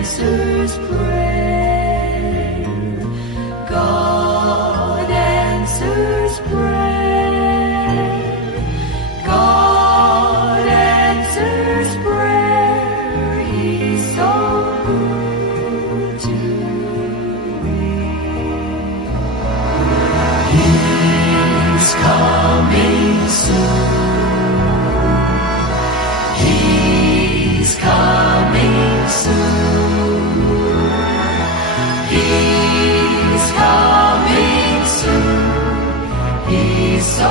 answers prayer. God answers prayer. God answers prayer. He's so good to me. He's coming soon. He's coming soon. He's coming soon. He's so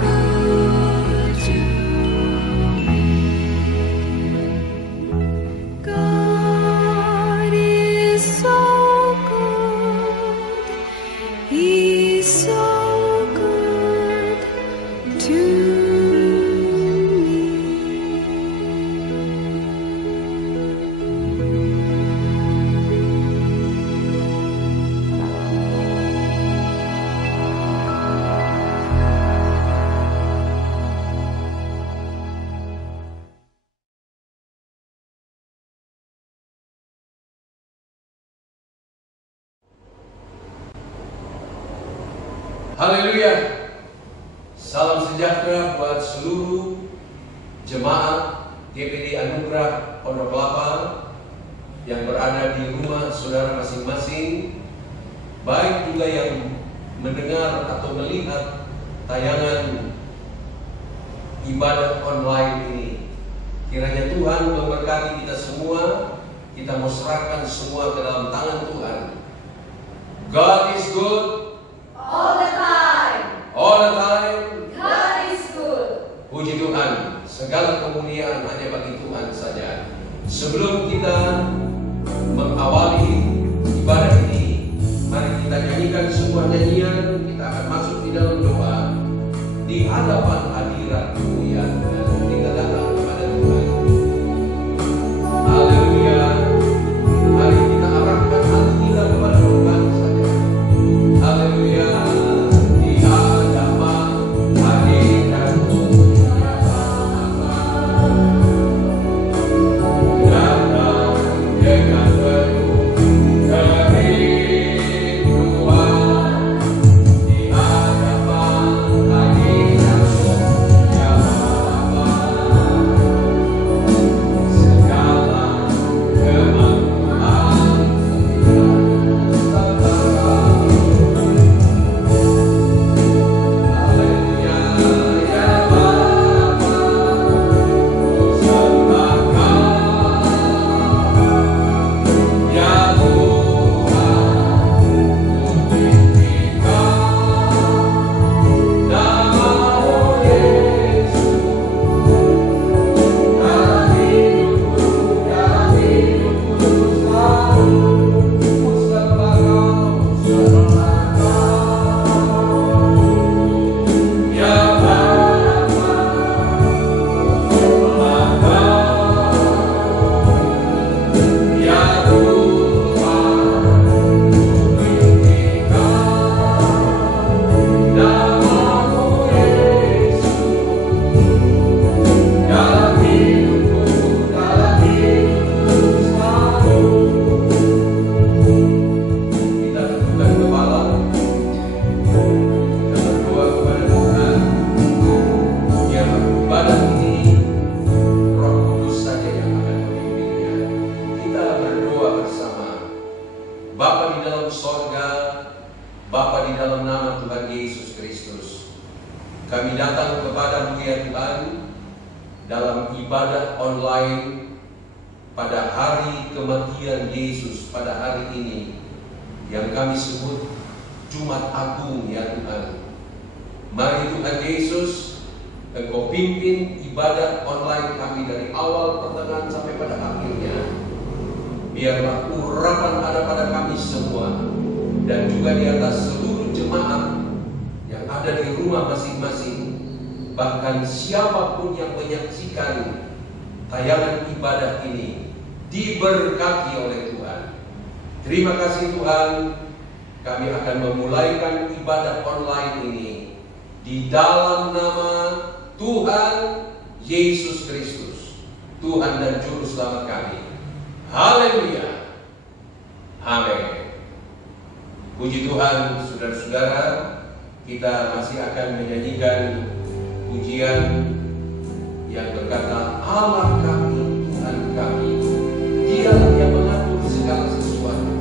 good to me. God is so good. He's so good to Haleluya. Salam sejahtera buat seluruh jemaat GPD Anugerah Pondok Kelapa yang berada di rumah saudara masing-masing, baik juga yang mendengar atau melihat tayangan ibadah online ini. Kiranya Tuhan memberkati kita semua. Kita mau serahkan semua ke dalam tangan Tuhan. God is good. All the time. All the time. God is good. Puji Tuhan, segala kemuliaan hanya bagi Tuhan saja. Sebelum kita mengawali ibadah ini, mari kita nyanyikan sebuah nyanyian. Kita akan masuk di dalam doa di hadapan hadirat kemuliaan Tuhan. Kita datang kepada Tuhan. Haleluya. Mari kita arahkan hati kita kepada Tuhan saja. Haleluya. Terima kasih Tuhan, kami akan memulaikan ibadah online ini di dalam nama Tuhan Yesus Kristus, Tuhan dan Juru Selamat kami. Haleluya. Amin. Puji Tuhan, saudara-saudara, kita masih akan menyanyikan pujian yang berkata, Allah kami, Tuhan kami, Dia yang mengatur segala sesuatu,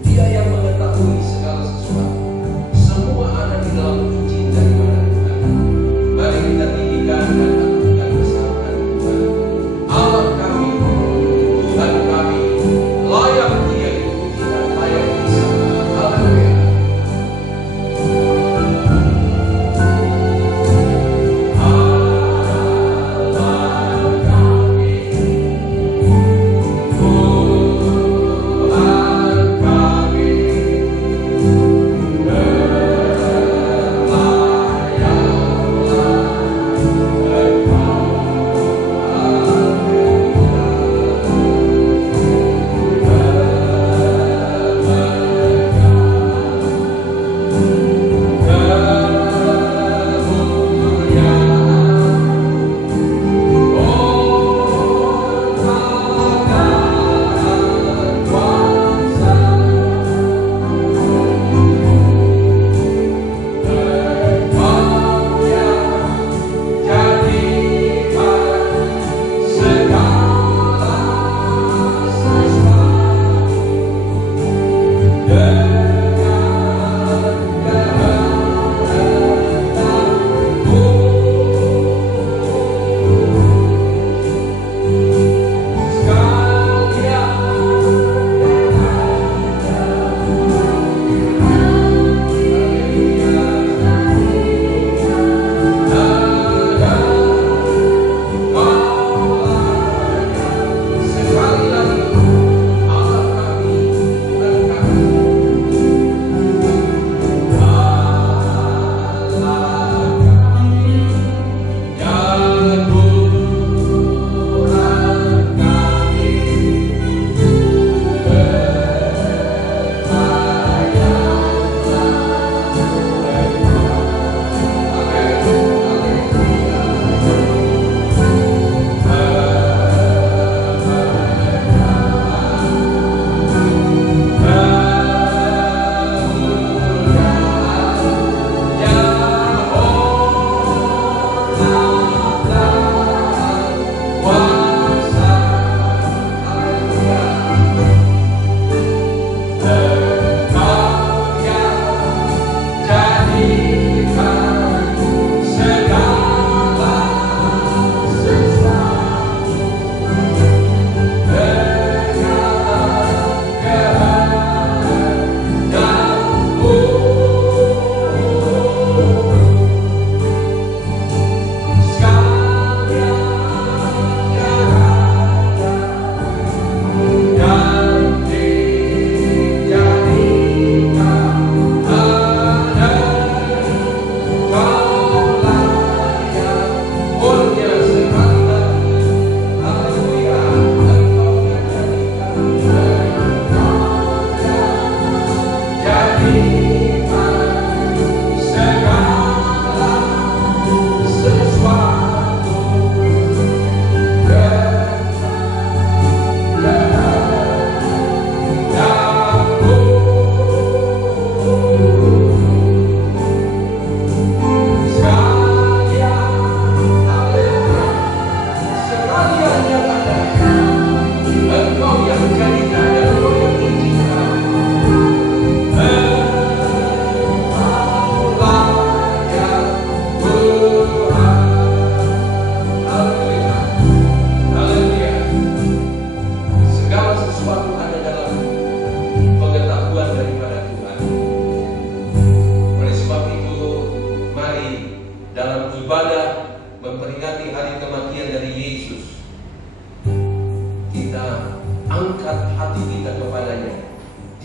Dia yang mengetahui segala sesuatu. Semua ada di dalam izin daripada Tuhan. Mari kita tinggikan dan agungkan bersama Tuhan. Allah kami, Tuhan kami, layak Dia dipuji dan layak disembah. Haleluya.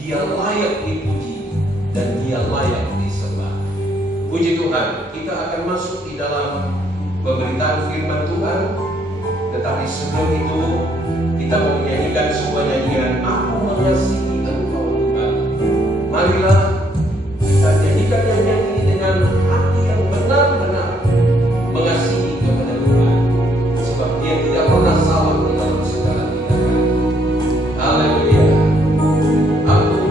Dia layak dipuji dan Dia layak disembah. Puji Tuhan, kita akan masuk di dalam pemberitaan firman Tuhan. Tetapi sebelum itu, kita mau menyanyikan sebuah nyanyian, Aku Mengasihi Engkau Tuhan. Marilah kita nyanyikan nyanyian ini dengan hati yang benar-benar mengasihi kepada Tuhan, sebab Dia tidak pernah salah dalam segala tindakan. Haleluya. Aku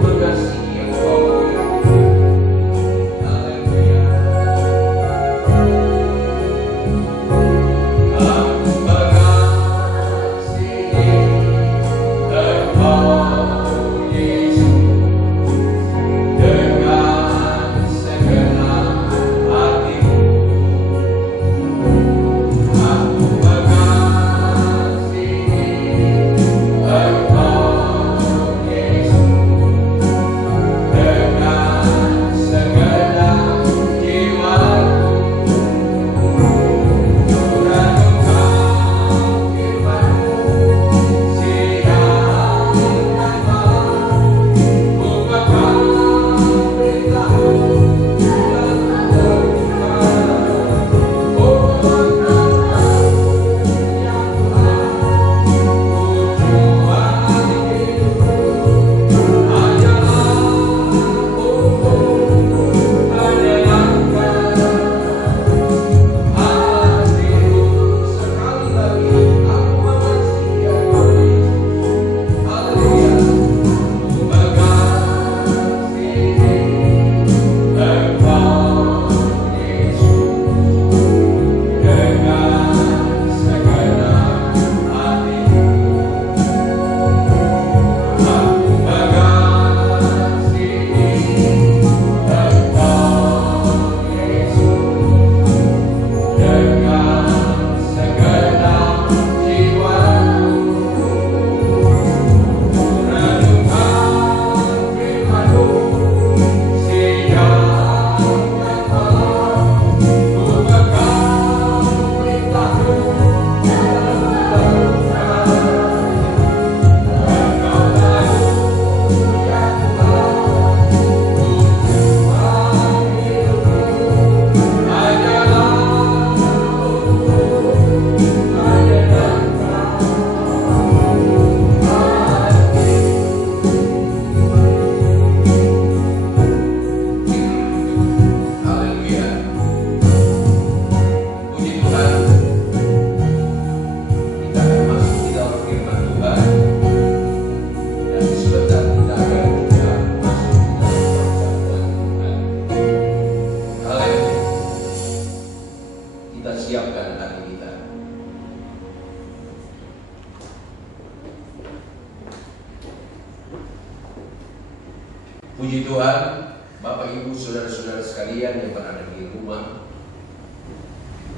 Puji Tuhan, Bapak Ibu Saudara-saudara sekalian yang berada di rumah,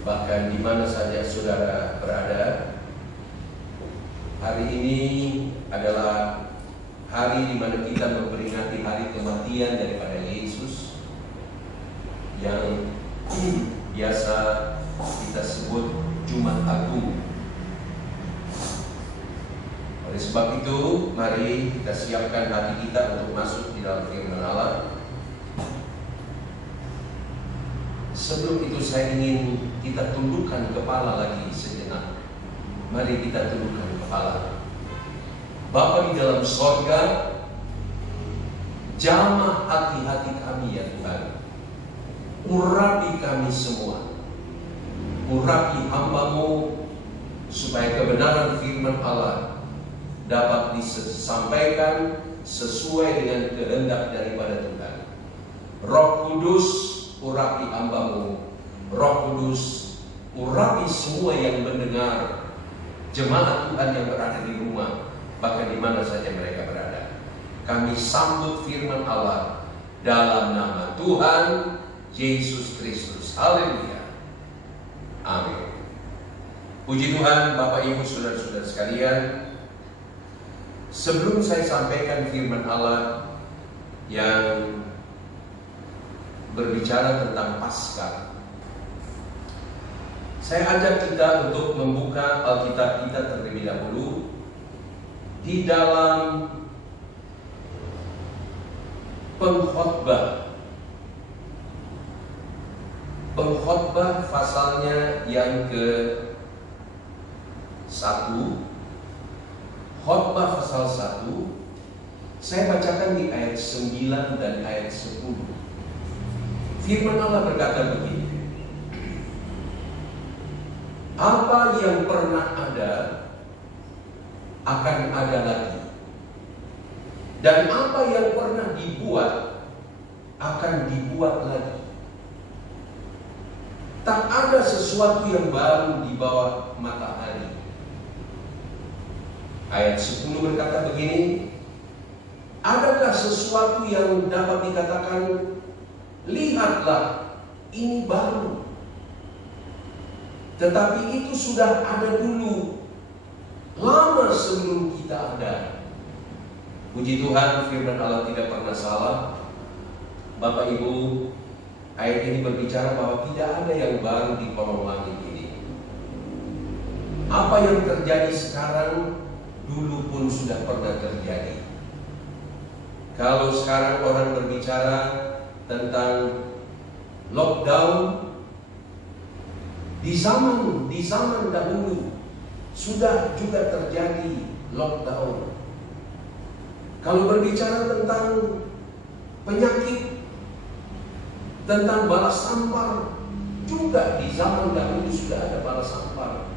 bahkan di mana saja saudara berada. Hari ini adalah hari di mana kita memperingati hari kematian daripada Yesus yang biasa kita sebut Jumat Agung. Oleh sebab itu, mari kita siapkan hati kita untuk masuk di dalam firman Allah. Sebelum itu saya ingin kita tundukkan kepala lagi sejenak. Mari kita tundukkan kepala. Bapa di dalam sorga, jamah hati-hati kami ya Tuhan. Urapi kami semua. Urapi hamba-Mu supaya kebenaran firman Allah dapat disampaikan sesuai dengan kehendak daripada Tuhan. Roh Kudus, urapi hamba-Mu. Roh Kudus, urapi semua yang mendengar, jemaat Tuhan yang berada di rumah, bahkan di mana saja mereka berada. Kami sambut firman Allah dalam nama Tuhan Yesus Kristus. Haleluya. Amin. Puji Tuhan, Bapak Ibu Saudara-saudara sekalian. Sebelum saya sampaikan firman Allah yang berbicara tentang Paskah, saya ajak kita untuk membuka Alkitab kita terlebih dahulu di dalam Pengkhotbah pasalnya yang ke-1. Khotbah pasal 1, saya bacakan di ayat 9 dan ayat 10. Firman Allah berkata begini: apa yang pernah ada akan ada lagi, dan apa yang pernah dibuat akan dibuat lagi. Tak ada sesuatu yang baru di bawah matahari. Ayat 10 berkata begini: adakah sesuatu yang dapat dikatakan, lihatlah ini baru? Tetapi itu sudah ada dulu, lama sebelum kita ada. Puji Tuhan, firman Allah tidak pernah salah. Bapak Ibu, ayat ini berbicara bahwa tidak ada yang baru di kolong langit ini. Apa yang terjadi sekarang dulu pun sudah pernah terjadi. Kalau sekarang orang berbicara tentang lockdown, di zaman dahulu sudah juga terjadi lockdown. Kalau berbicara tentang penyakit, tentang balas sampar, juga di zaman dahulu sudah ada balas sampar.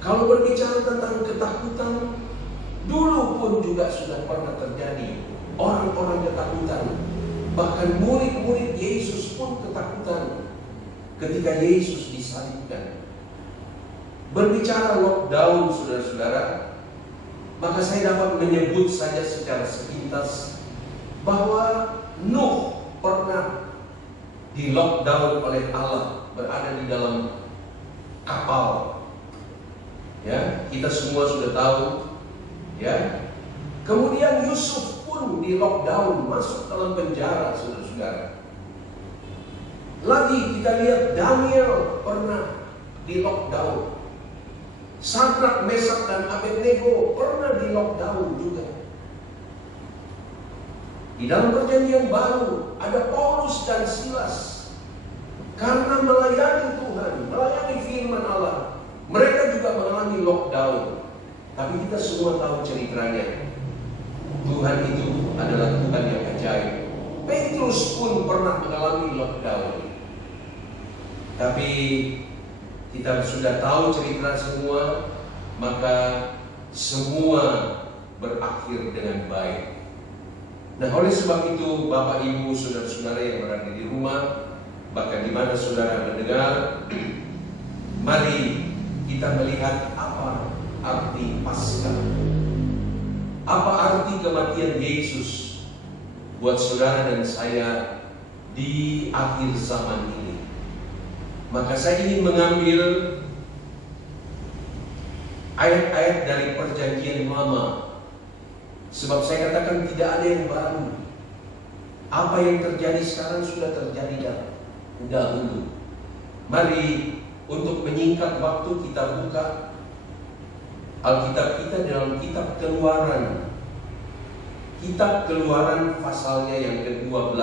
Kalau berbicara tentang ketakutan, dulu pun juga sudah pernah terjadi. Orang-orang ketakutan, bahkan murid-murid Yesus pun ketakutan ketika Yesus disalibkan. Berbicara lockdown, saudara-saudara, maka saya dapat menyebut saja secara sepintas bahwa Nuh pernah di lockdown oleh Allah, berada di dalam kapal. Ya, kita semua sudah tahu. Ya, kemudian Yusuf pun di lockdown, masuk dalam penjara, saudara-saudara. Lagi kita lihat Daniel pernah di lockdown. Sadrak, Mesak, dan Abednego pernah di lockdown juga. Di dalam perjanjian baru ada Paulus dan Silas, karena melayani Tuhan, melayani firman Allah, mereka juga mengalami lockdown. Tapi kita semua tahu ceritanya. Tuhan itu adalah Tuhan yang ajaib. Petrus pun pernah mengalami lockdown. Tapi kita sudah tahu cerita semua, maka semua berakhir dengan baik. Nah, oleh sebab itu, Bapak Ibu, saudara-saudara yang berada di rumah, bahkan di mana saudara mendengar, mari kita melihat apa arti Paskah. Apa arti kematian Yesus? buat saudara dan saya di akhir zaman ini. Maka saya ingin mengambil ayat-ayat dari Perjanjian Lama, sebab saya katakan tidak ada yang baru. Apa yang terjadi sekarang sudah terjadi dahulu. Mari untuk menyingkat waktu kita buka Alkitab kita dalam kitab Keluaran. Kitab Keluaran pasalnya yang ke-12.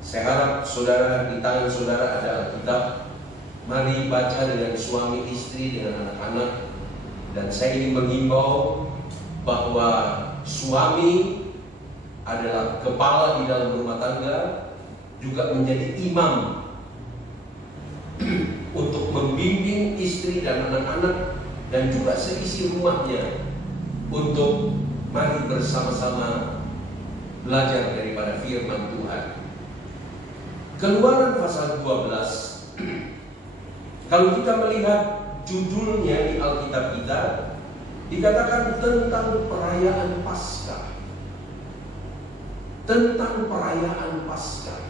Saya harap saudara, di tangan saudara ada Alkitab. Mari baca dengan suami istri, dengan anak-anak. Dan saya ingin menghimbau bahwa suami adalah kepala di dalam rumah tangga, juga menjadi imam untuk membimbing istri dan anak-anak dan juga seisi rumahnya untuk mari bersama-sama belajar daripada firman Tuhan. Keluaran pasal 12. Kalau kita melihat judulnya di Alkitab kita, dikatakan tentang perayaan Paskah. Tentang perayaan Paskah.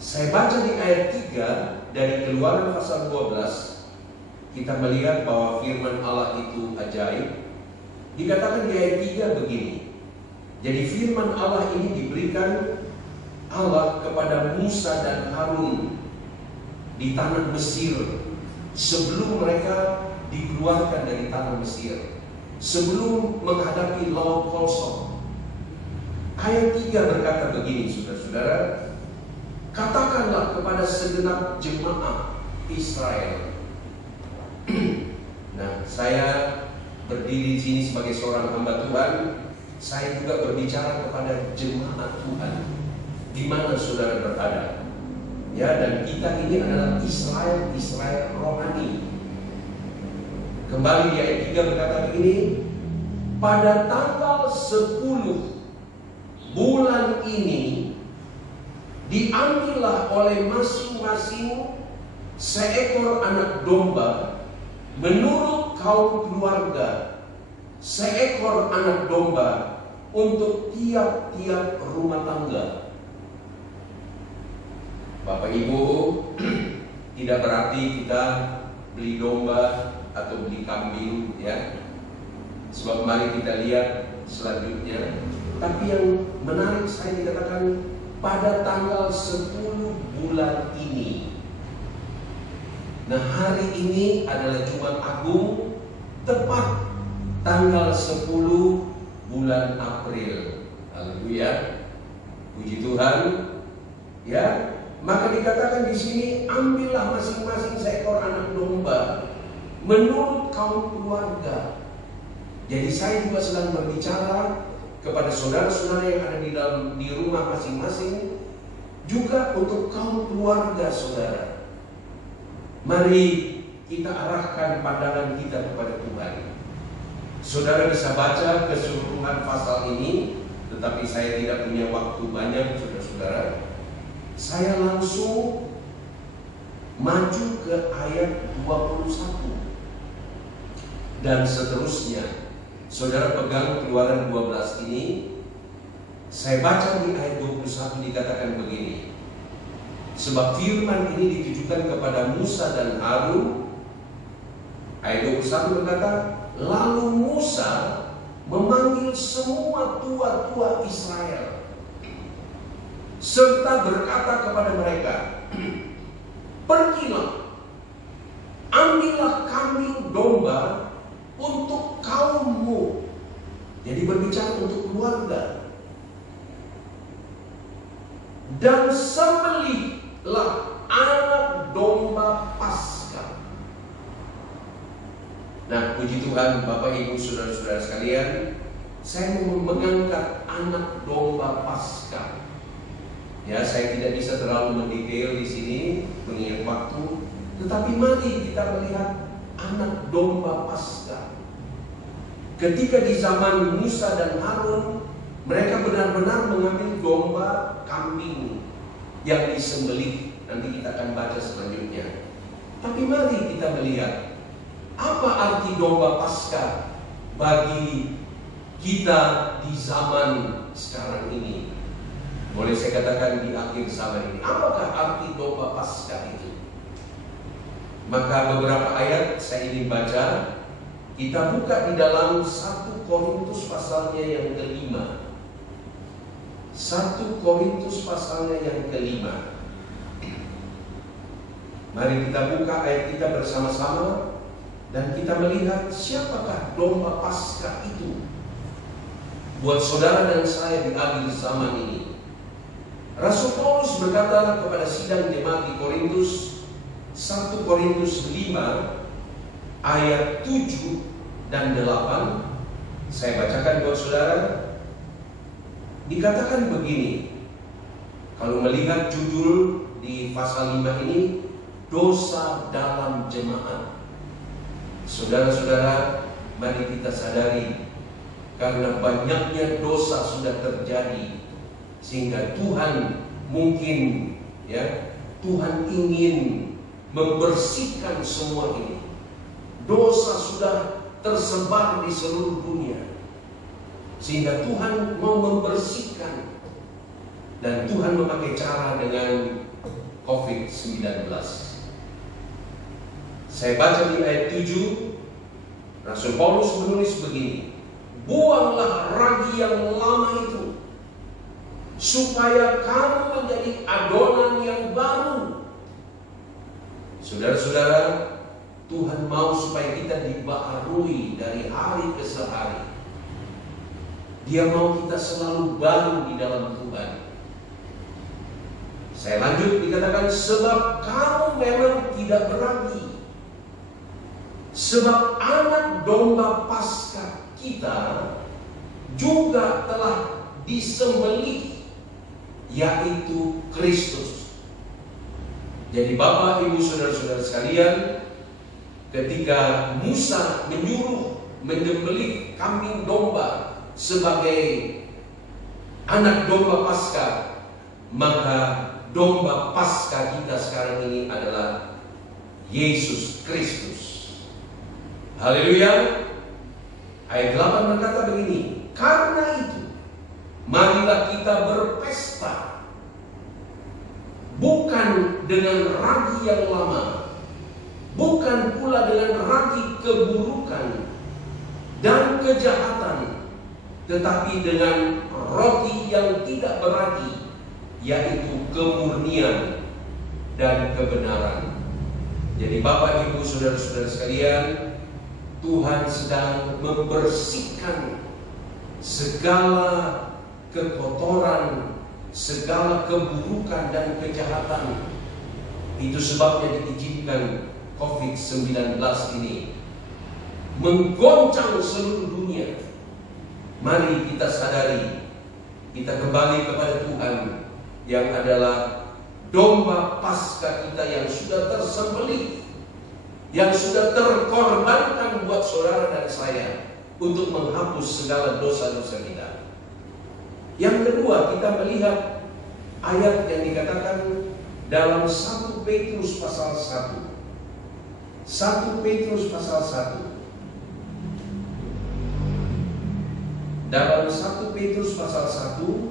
Saya baca di ayat 3 dari Keluaran pasal 12, kita melihat bahwa firman Allah itu ajaib. Dikatakan di ayat 3 begini. Jadi firman Allah ini diberikan Allah kepada Musa dan Harun di tanah Mesir sebelum mereka dikeluarkan dari tanah Mesir, sebelum menghadapi Laut Kosong. Ayat 3 berkata begini, saudara-saudara, katakanlah kepada segenap jemaat Israel. Nah, saya berdiri di sini sebagai seorang hamba Tuhan. Saya juga berbicara kepada jemaat Tuhan di mana saudara berada. Ya, dan kita ini adalah Israel rohani. Kembali di ayat 3 berkata begini, pada tanggal 10 bulan ini diambillah oleh masing-masing seekor anak domba menurut kaum keluarga, seekor anak domba untuk tiap-tiap rumah tangga. Bapak Ibu, tidak berarti kita beli domba atau beli kambing, ya. Sebab mari kita lihat selanjutnya. Tapi yang menarik saya dikatakan pada tanggal 10 bulan ini. Nah, hari ini adalah Jumat Agung, tepat tanggal 10 bulan April. Haleluya. Puji Tuhan. Ya, maka dikatakan di sini, ambillah masing-masing seekor anak domba menurut kaum keluarga. Jadi saya juga sedang berbicara kepada saudara-saudara yang ada di rumah masing-masing, juga untuk kaum keluarga saudara. Mari kita arahkan pandangan kita kepada Tuhan. Saudara bisa baca keseluruhan pasal ini, tetapi saya tidak punya waktu banyak, saudara-saudara. Saya langsung maju ke ayat 21 dan seterusnya. Saudara pegang Keluaran 12 ini. Saya baca di ayat 21 dikatakan begini. Sebab firman ini ditujukan kepada Musa dan Harun. Ayat 21 berkata, lalu Musa memanggil semua tua-tua Israel serta berkata kepada mereka, pergilah, ambillah kambing domba untuk kaummu. Jadi berbicara untuk keluarga. Dan sembelihlah anak domba Paskah. Nah, puji Tuhan Bapak Ibu saudara-saudara sekalian, saya mau mengangkat anak domba Paskah. Ya, saya tidak bisa terlalu mendetail di sini mengingat waktu, tetapi mari kita melihat anak domba Paskah. Ketika di zaman Musa dan Harun, mereka benar-benar mengambil domba kambing yang disembelih. Nanti kita akan baca selanjutnya. Tapi mari kita melihat apa arti domba Paskah bagi kita di zaman sekarang ini, boleh saya katakan di akhir zaman ini, apakah arti domba Paskah itu? Maka beberapa ayat saya ingin baca. Kita buka di dalam 1 Korintus pasalnya yang kelima. 1 Korintus pasalnya yang kelima. Mari kita buka ayat kita bersama-sama dan kita melihat siapakah domba Paskah itu buat saudara dan saya di akhir zaman ini. Rasul Paulus berkata kepada sidang jemaat di Korintus, 1 Korintus 5 ayat 7 dan 8. Saya bacakan buat saudara. Dikatakan begini, kalau melihat judul di pasal 5 ini, dosa dalam jemaat. Saudara-saudara, mari kita sadari, karena banyaknya dosa sudah terjadi, sehingga Tuhan mungkin Tuhan ingin membersihkan semua ini. Dosa sudah tersebar di seluruh dunia, sehingga Tuhan mau membersihkan. Dan Tuhan memakai cara dengan COVID-19. Saya baca di ayat 7, Rasul Paulus menulis begini, buanglah ragi yang lama itu, supaya kamu menjadi adonan yang baru. Saudara-saudara, Tuhan mau supaya kita dibaharui dari hari ke hari. Dia mau kita selalu baru di dalam Tuhan. Saya lanjut, dikatakan, sebab kamu memang tidak beragi. Sebab anak domba Paskah kita juga telah disembelih, yaitu Kristus. Jadi Bapak, Ibu, Saudara-saudara sekalian, ketika Musa menyuruh menyembelih kambing domba sebagai anak domba Paskah, maka domba Paskah kita sekarang ini adalah Yesus Kristus. Haleluya. Ayat 8 berkata begini, karena itu marilah kita berpesta, bukan dengan ragi yang lama, bukan pula dengan ragi keburukan dan kejahatan, tetapi dengan roti yang tidak beragi, yaitu kemurnian dan kebenaran. Jadi Bapak, Ibu, Saudara-saudara sekalian, Tuhan sedang membersihkan segala kekotoran, segala keburukan dan kejahatan. Itu sebabnya diizinkan COVID-19 ini menggoncang seluruh dunia. Mari kita sadari, kita kembali kepada Tuhan yang adalah domba Paskah kita yang sudah tersembelih, yang sudah terkorbankan buat saudara dan saya untuk menghapus segala dosa-dosa kita. Yang kedua, kita melihat ayat yang dikatakan dalam 1 Petrus pasal 1. 1 Petrus pasal 1. Dalam 1 Petrus pasal 1,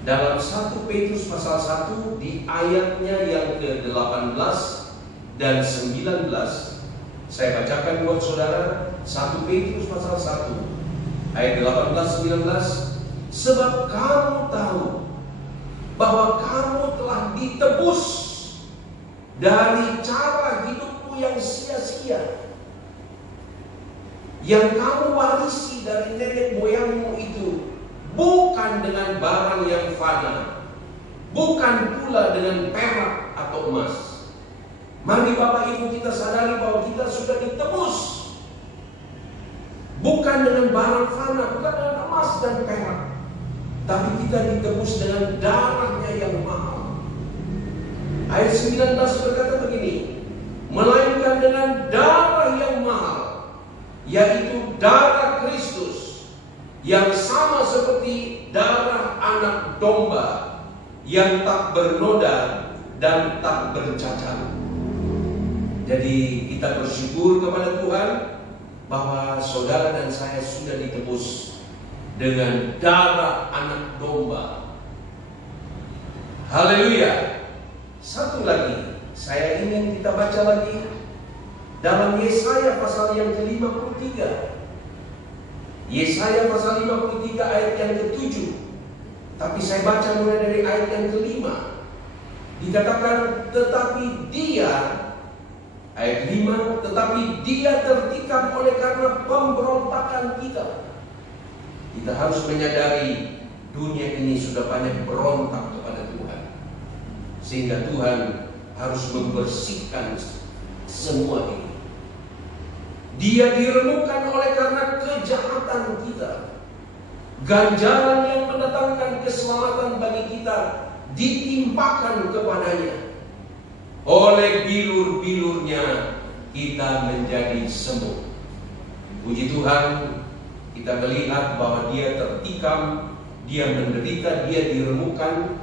dalam 1 Petrus pasal 1 di ayatnya yang ke-18 dan 19, saya bacakan buat saudara. 1 Petrus pasal 1 ayat 18-19. Sebab kamu tahu bahwa kamu telah ditebus dari cara hidupmu yang sia-sia, yang kamu warisi dari nenek moyangmu itu, bukan dengan barang yang fana, bukan pula dengan perak atau emas. Mari Bapak Ibu kita sadari bahwa kita sudah ditebus, bukan dengan barang fana, bukan dengan emas dan perak, tapi kita ditebus dengan darahnya yang mahal. Ayat 19 berkata begini, melainkan dengan darah yang mahal, yaitu darah Kristus, yang sama seperti darah anak domba yang tak bernoda dan tak bercacat. Jadi kita bersyukur kepada Tuhan bahwa saudara dan saya sudah ditebus dengan darah anak domba. Haleluya. Satu lagi, saya ingin kita baca lagi dalam Yesaya pasal yang ke-53. Yesaya pasal 53 ayat yang ke-7. Tapi saya baca mulai dari ayat yang ke-5. Dikatakan, tetapi dia, ayat 5, tetapi dia tertikam oleh karena pemberontakan kita. Kita harus menyadari dunia ini sudah banyak berontak kepada Tuhan, sehingga Tuhan harus membersihkan semua ini. Dia diremukkan oleh karena kejahatan kita. Ganjaran yang mendatangkan keselamatan bagi kita ditimpakan kepadanya. Oleh bilur-bilurnya kita menjadi sembuh. Puji Tuhan, kita melihat bahwa dia tertikam, dia menderita, dia diremukkan,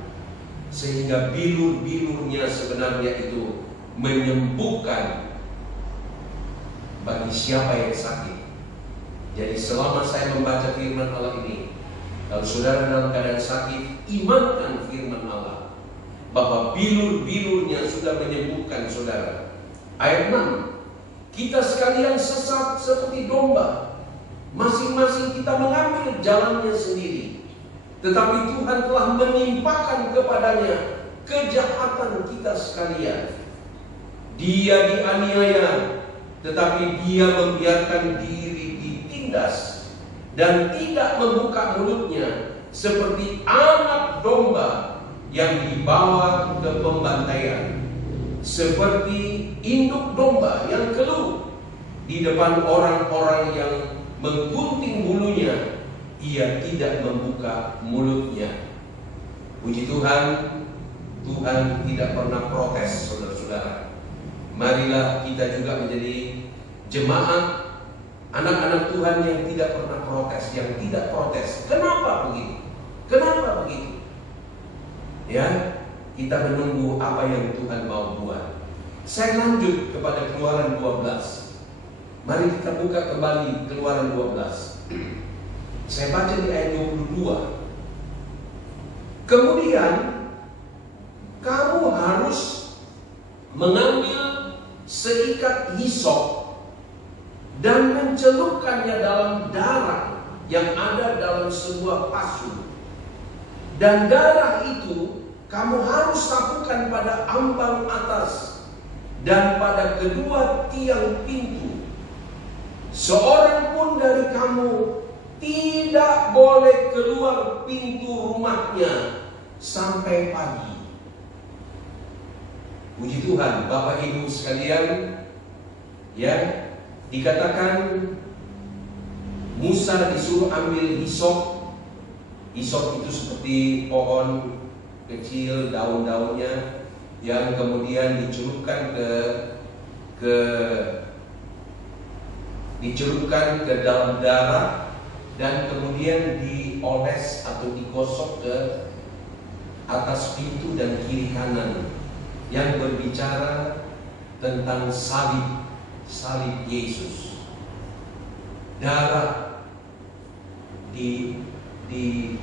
sehingga bilur-bilurnya sebenarnya itu menyembuhkan bagi siapa yang sakit. Jadi selama saya membaca firman Allah ini, kalau saudara dalam keadaan sakit, imankan firman Allah bahwa bilur-bilurnya sudah menyembuhkan saudara. Ayat 6, kita sekalian sesat seperti domba, masing-masing kita mengambil jalannya sendiri, tetapi Tuhan telah menimpakan kepadanya kejahatan kita sekalian. Dia dianiaya, tetapi dia membiarkan diri ditindas dan tidak membuka mulutnya, seperti anak domba yang dibawa ke pembantaian, seperti induk domba yang keluh di depan orang-orang yang menggunting bulunya, ia tidak membuka mulutnya. Puji Tuhan, Tuhan tidak pernah protes, saudara-saudara. Marilah kita juga menjadi jemaat, anak-anak Tuhan yang tidak pernah protes, yang tidak protes. Kenapa begitu? Kenapa begitu? Ya, kita menunggu apa yang Tuhan mau buat. Saya lanjut kepada Keluaran 12. Mari kita buka kembali Keluaran 12. Saya baca di ayat 22. Kemudian kamu harus mengambil seikat hisop dan mencelupkannya dalam darah yang ada dalam sebuah pasu. Dan darah itu kamu harus sapukan pada ambang atas dan pada kedua tiang pintu. Seorang pun dari kamu tidak boleh keluar pintu rumahnya sampai pagi. Puji Tuhan, Bapak Ibu sekalian, ya, dikatakan Musa disuruh ambil hisop. Hisop itu seperti pohon kecil, daun-daunnya yang kemudian dicelupkan dicelupkan ke dalam darah dan kemudian dioles atau digosok ke atas pintu dan kiri kanan, yang berbicara tentang salib Yesus. Darah dioles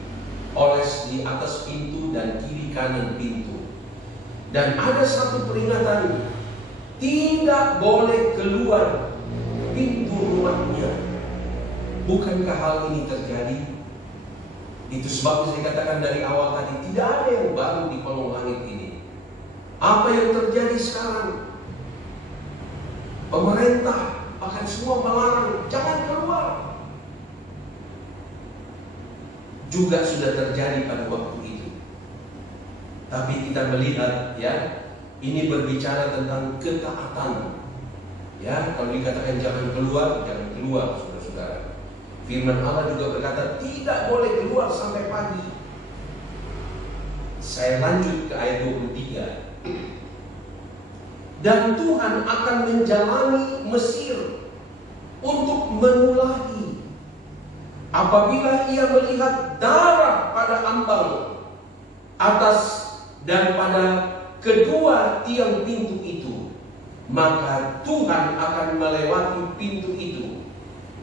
di atas pintu dan kiri kanan pintu. Dan ada satu peringatan, tidak boleh keluar pintu rumahnya. Bukankah hal ini terjadi? Itu sebabnya saya katakan dari awal tadi, tidak ada yang baru di kolong langit ini. Apa yang terjadi sekarang? Pemerintah akan semua melarang, jangan keluar. Juga sudah terjadi pada waktu itu. Tapi kita melihat, ya, ini berbicara tentang ketaatan. Ya, kalau dikatakan jangan keluar, saudara-saudara. Firman Allah juga berkata tidak boleh keluar sampai pagi. Saya lanjut ke ayat 23. Dan Tuhan akan menjalani Mesir untuk menulahi apabila ia melihat darah pada ambang atas dan pada kedua tiang pintu itu. maka Tuhan akan melewati pintu itu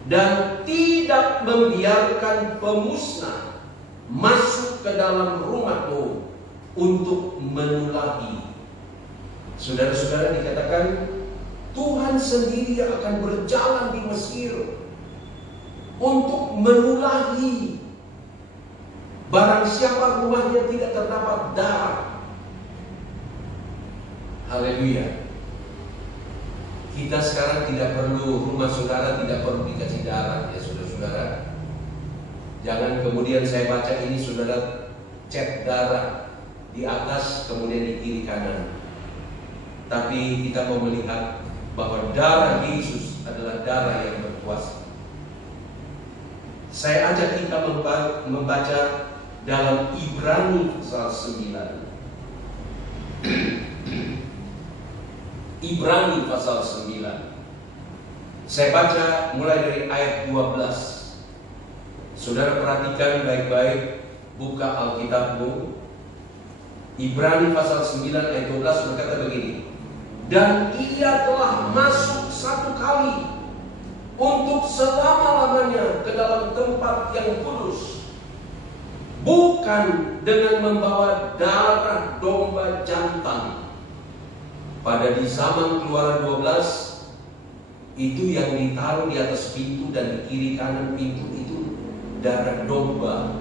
dan tidak membiarkan pemusnah masuk ke dalam rumahmu untuk menulahi. Saudara-saudara, dikatakan Tuhan sendiri akan berjalan di Mesir untuk menulahi barang siapa rumahnya tidak terdapat darah. Haleluya. Kita sekarang tidak perlu, rumah saudara tidak perlu dikasih darah ya saudara-saudara. Jangan kemudian saya baca ini saudara cat darah di atas kemudian di kiri kanan. Tapi kita mau melihat bahwa darah Yesus adalah darah yang berkuasa. Saya ajak kita membaca dalam Ibrani pasal 9. Ibrani pasal 9. Saya baca mulai dari ayat 12. Saudara perhatikan baik-baik, buka Alkitabmu. Ibrani pasal 9 ayat 12 berkata begini. Dan ia telah masuk satu kali untuk selama-lamanya ke dalam tempat yang kudus, bukan dengan membawa darah domba jantan. Pada di zaman Keluaran 12 itu yang ditaruh di atas pintu dan di kiri kanan pintu itu darah domba.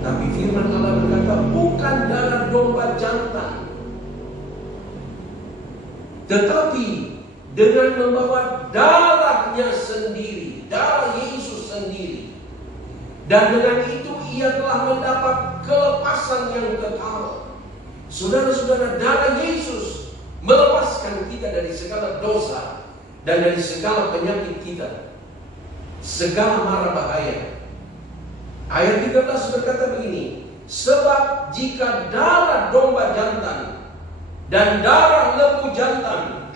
Tapi firman Allah berkata bukan darah domba jantan, tetapi dengan membawa darahnya sendiri, darah Yesus sendiri. Dan dengan itu ia telah mendapat kelepasan yang kekal. Saudara-saudara, darah Yesus melepaskan kita dari segala dosa dan dari segala penyakit kita, segala mara bahaya. Ayat 13 berkata begini, sebab jika darah domba jantan dan darah lembu jantan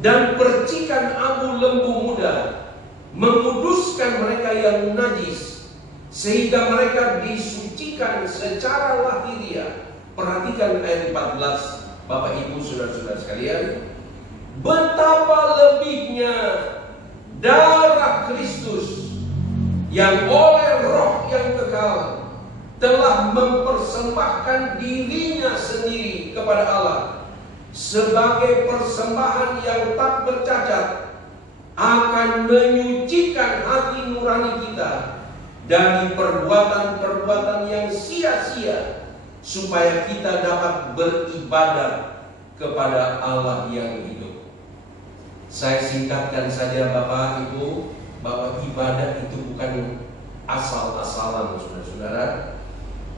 dan percikan abu lembu muda menguduskan mereka yang najis sehingga mereka disucikan secara lahiriah. Perhatikan ayat 14, Bapak Ibu saudara-saudara sekalian, betapa lebihnya darah Kristus yang oleh Roh yang kekal telah mempersembahkan dirinya sendiri kepada Allah sebagai persembahan yang tak bercacat, akan menyucikan hati nurani kita dari perbuatan-perbuatan yang sia-sia, supaya kita dapat beribadah kepada Allah yang hidup. Saya singkatkan saja Bapak Ibu, bahwa ibadah itu bukan asal-asalan saudara-saudara.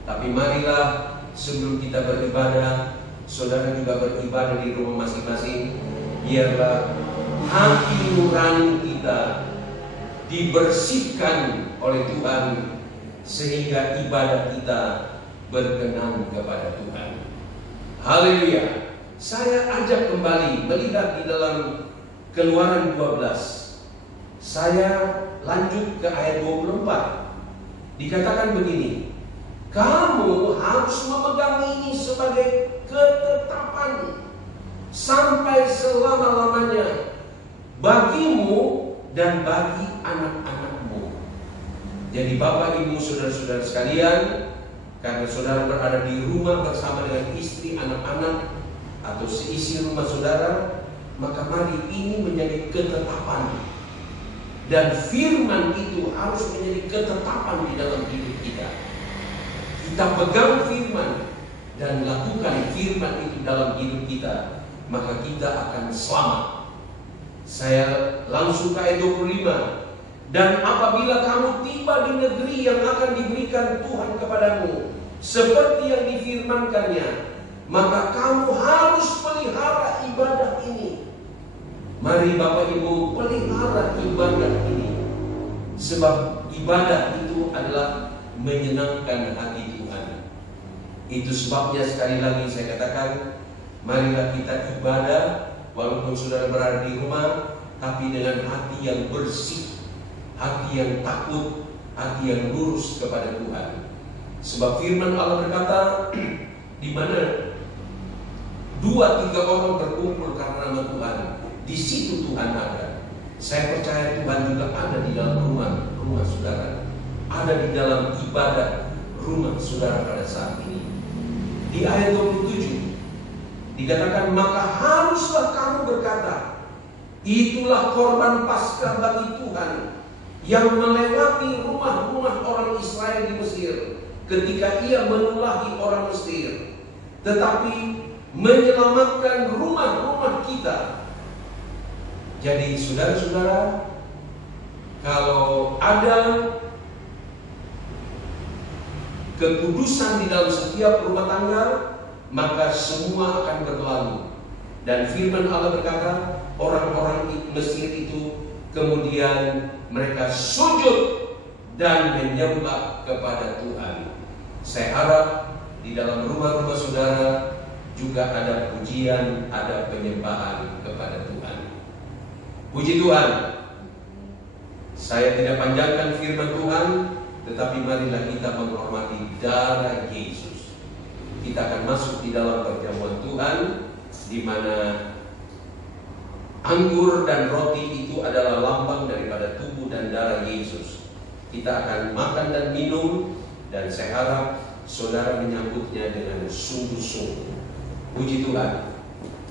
Tapi marilah sebelum kita beribadah, saudara juga beribadah di rumah masing-masing. Biarlah hati nurani kita dibersihkan oleh Tuhan, sehingga ibadah kita berkenan kepada Tuhan. Haleluya. Saya ajak kembali melihat di dalam Keluaran 12. Saya lanjut ke ayat 24. Dikatakan begini, kamu harus memegang ini sebagai ketetapan sampai selama-lamanya bagimu dan bagi anak-anakmu. Jadi Bapak Ibu saudara-saudara sekalian, karena saudara berada di rumah bersama dengan istri, anak-anak, atau seisi rumah saudara, maka mari ini menjadi ketetapan. Dan firman itu harus menjadi ketetapan di dalam hidup kita. Kita pegang firman dan lakukan firman itu dalam hidup kita, maka kita akan selamat. Saya langsung ke ayat 25. Dan apabila kamu tiba di negeri yang akan diberikan Tuhan kepadamu, seperti yang difirmankannya, maka kamu harus pelihara ibadah ini. Mari Bapak Ibu pelihara ibadah ini, sebab ibadah itu adalah menyenangkan hati Tuhan. Itu sebabnya sekali lagi saya katakan, marilah kita ibadah walaupun saudara berada di rumah, tapi dengan hati yang bersih, hati yang takut, hati yang lurus kepada Tuhan. Sebab firman Allah berkata, di mana 2 2-3 orang berkumpul karena nama Tuhan, di situ Tuhan ada. Saya percaya Tuhan juga ada di dalam rumah saudara, ada di dalam ibadah rumah saudara pada saat ini. Di ayat 27 dikatakan, maka haruslah kamu berkata, itulah korban Paskah bagi Tuhan yang melewati rumah-rumah orang Israel di Mesir ketika ia menulahi orang Mesir, tetapi menyelamatkan rumah-rumah kita. Jadi saudara-saudara, kalau ada kekudusan di dalam setiap rumah tangga, maka semua akan berlalu. Dan firman Allah berkata, orang-orang Mesir itu kemudian mereka sujud dan menyembah kepada Tuhan. Saya harap di dalam rumah-rumah saudara juga ada pujian, ada penyembahan kepada Tuhan. Puji Tuhan. Saya tidak panjangkan firman Tuhan, tetapi marilah kita menghormati darah Yesus. Kita akan masuk di dalam perjamuan Tuhan, di mana anggur dan roti itu adalah lambang daripada tubuh dan darah Yesus. Kita akan makan dan minum, dan saya harap saudara menyambutnya dengan sungguh-sungguh. Puji Tuhan,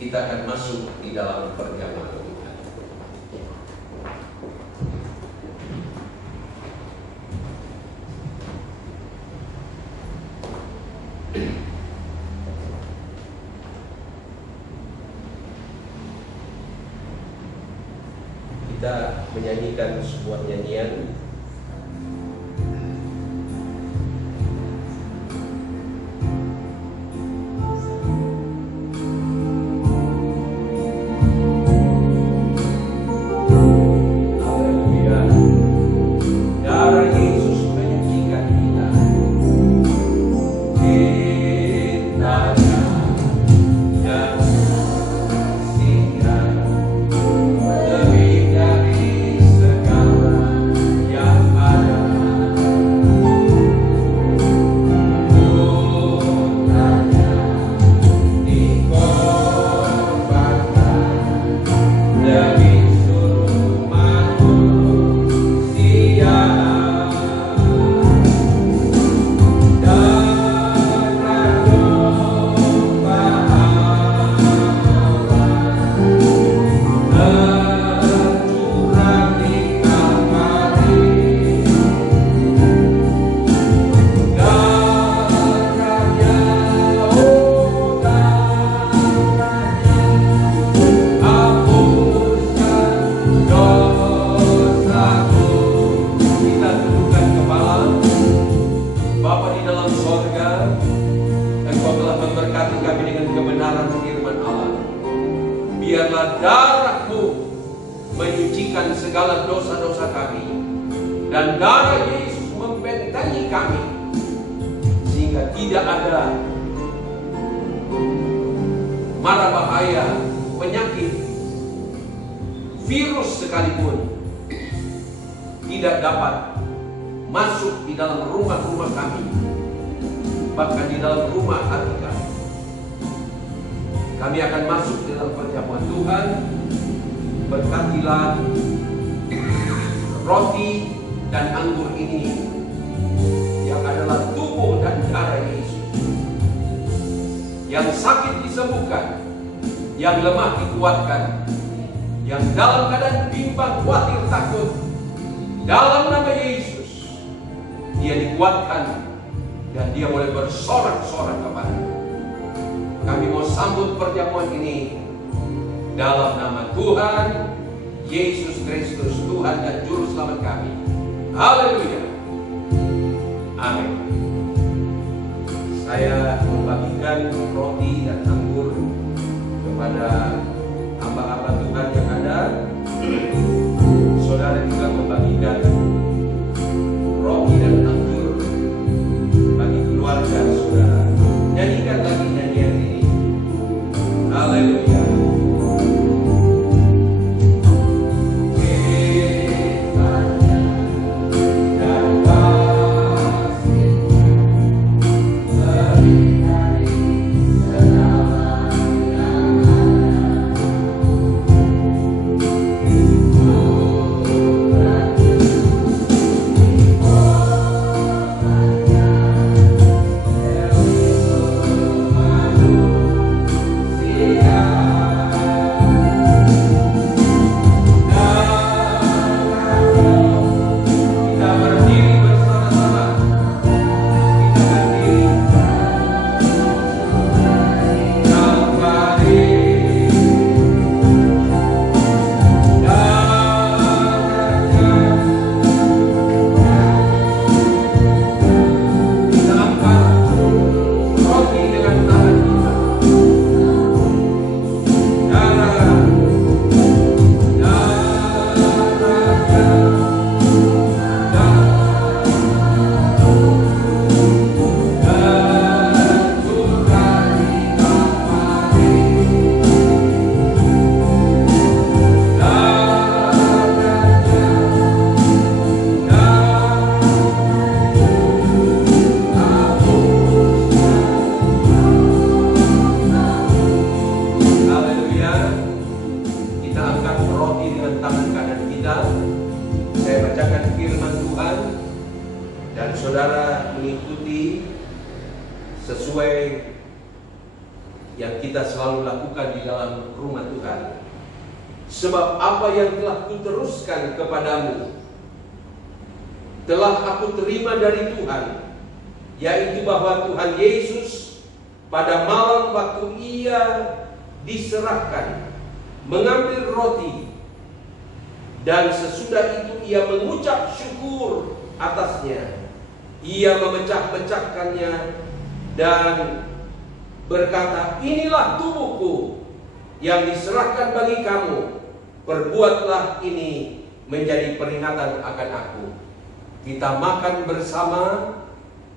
kita akan masuk di dalam perjamuan Tuhan. Kita menyanyikan sebuah nyanyian. yang kita selalu lakukan di dalam rumah Tuhan. Sebab apa yang telah kuteruskan kepadamu telah aku terima dari Tuhan, yaitu bahwa Tuhan Yesus pada malam waktu Ia diserahkan mengambil roti, dan sesudah itu Ia mengucap syukur atasnya. Ia memecah-mecahkannya dan berkata, inilah tubuhku yang diserahkan bagi kamu. Perbuatlah ini menjadi peringatan akan aku. Kita makan bersama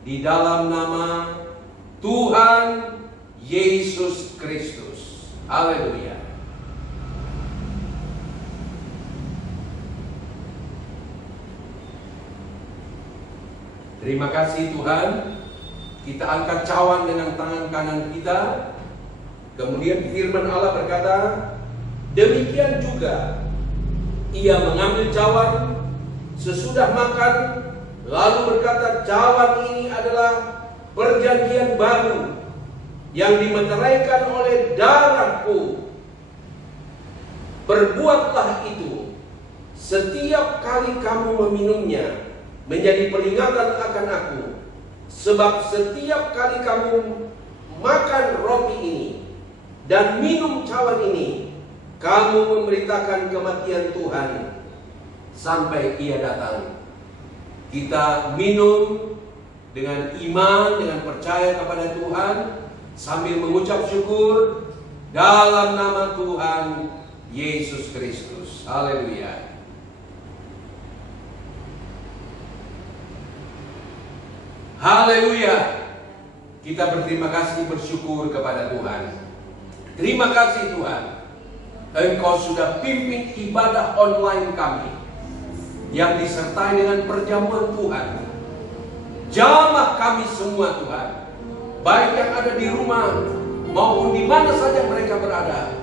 di dalam nama Tuhan Yesus Kristus. Haleluya. Terima kasih Tuhan. Kita angkat cawan dengan tangan kanan kita. Kemudian firman Allah berkata, demikian juga Ia mengambil cawan sesudah makan, lalu berkata, cawan ini adalah perjanjian baru yang dimeteraikan oleh darahku. Perbuatlah itu setiap kali kamu meminumnya menjadi peringatan akan aku. Sebab setiap kali kamu makan roti ini dan minum cawan ini, kamu memberitakan kematian Tuhan sampai Ia datang. Kita minum dengan iman, dengan percaya kepada Tuhan, sambil mengucap syukur dalam nama Tuhan Yesus Kristus. Haleluya. Haleluya. Kita berterima kasih, bersyukur kepada Tuhan. Terima kasih Tuhan, Engkau sudah pimpin ibadah online kami yang disertai dengan perjamuan Tuhan. Jamah kami semua Tuhan, baik yang ada di rumah maupun di mana saja mereka berada.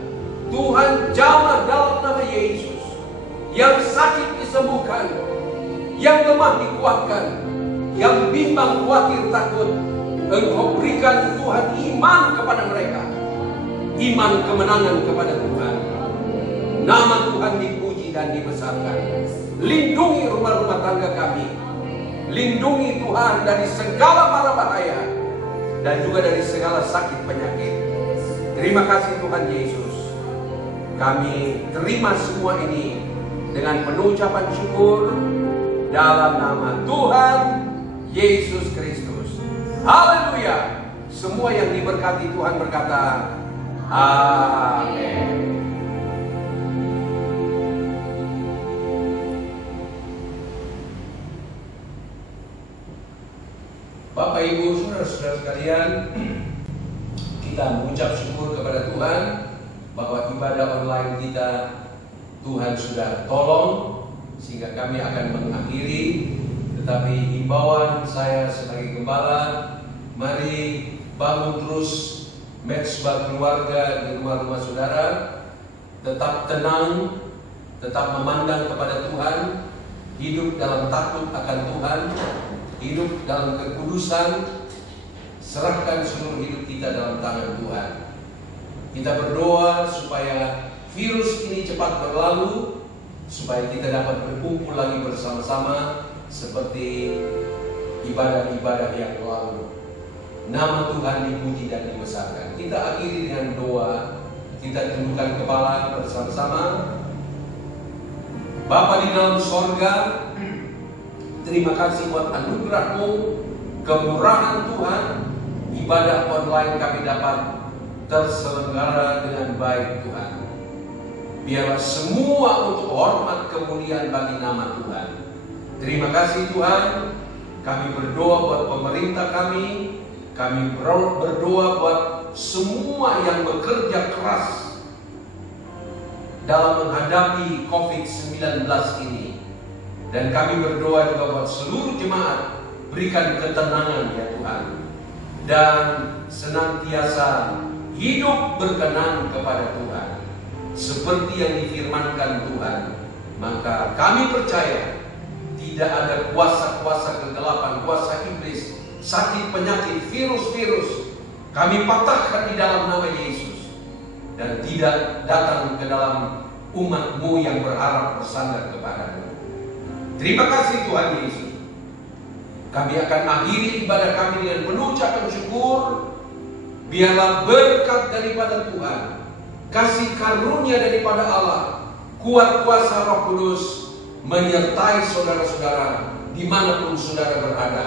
Tuhan, jamah dalam nama Yesus. Yang sakit disembuhkan, yang lemah dikuatkan, yang bimbang, khawatir, takut, Engkau berikan Tuhan iman kepada mereka. Iman kemenangan kepada Tuhan. Nama Tuhan dipuji dan dibesarkan. Lindungi rumah-rumah tangga kami. Lindungi Tuhan dari segala mara bahaya dan juga dari segala sakit penyakit. Terima kasih Tuhan Yesus. Kami terima semua ini dengan penuh ucapan syukur dalam nama Tuhan Yesus Kristus. Haleluya. Semua yang diberkati Tuhan berkata, amin. Bapak, Ibu, saudara-saudara sekalian, kita mengucap syukur kepada Tuhan bahwa ibadah online kita Tuhan sudah tolong sehingga kami akan mengakhiri. Tetapi himbauan saya sebagai gembala, mari bangun terus mezbah keluarga di rumah-rumah saudara. Tetap tenang, tetap memandang kepada Tuhan, hidup dalam takut akan Tuhan, hidup dalam kekudusan, serahkan seluruh hidup kita dalam tangan Tuhan. Kita berdoa supaya virus ini cepat berlalu, supaya kita dapat berkumpul lagi bersama-sama seperti ibadah-ibadah yang lalu. Nama Tuhan dipuji dan dibesarkan. Kita akhiri dengan doa. Kita tundukkan kepala bersama-sama. Bapa di dalam sorga, terima kasih buat anugerah-Mu, kemurahan Tuhan. Ibadah online kami dapat terselenggara dengan baik Tuhan. Biarlah semua untuk hormat kemuliaan bagi nama Tuhan. Terima kasih Tuhan. Kami berdoa buat pemerintah kami. Kami berdoa buat semua yang bekerja keras dalam menghadapi COVID-19 ini. Dan kami berdoa juga buat seluruh jemaat, berikan ketenangan ya Tuhan, dan senantiasa hidup berkenan kepada Tuhan seperti yang difirmankan Tuhan. Maka kami percaya tidak ada kuasa-kuasa kegelapan, kuasa iblis, sakit penyakit, virus-virus Kami patahkan di dalam nama Yesus dan tidak datang ke dalam umat-Mu yang berharap bersandar kepadamu. Terima kasih Tuhan Yesus. Kami akan akhiri ibadah kami dengan penuh ucapan syukur. Biarlah berkat daripada Tuhan, kasih karunia daripada Allah, kuat kuasa Roh Kudus menyertai saudara-saudara dimanapun saudara berada.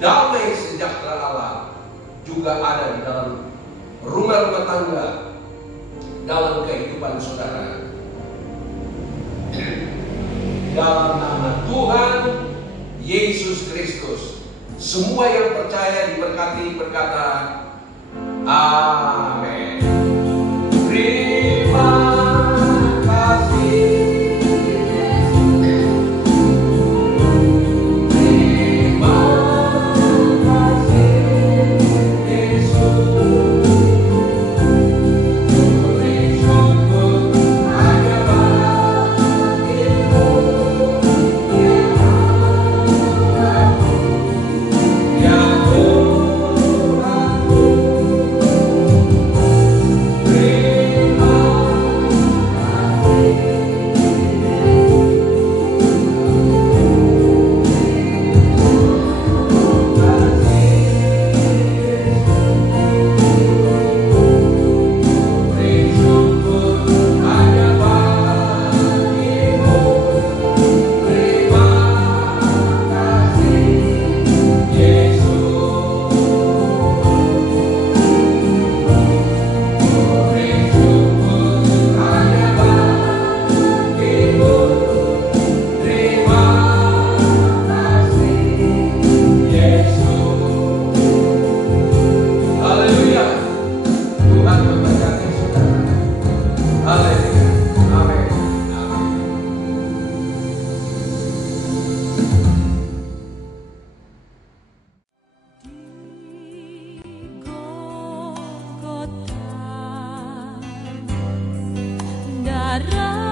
Damai sejahtera Allah juga ada di dalam rumah-rumah tangga, dalam kehidupan saudara. Dalam nama Tuhan Yesus Kristus, semua yang percaya diberkati berkata amin. Terima kasih. Darah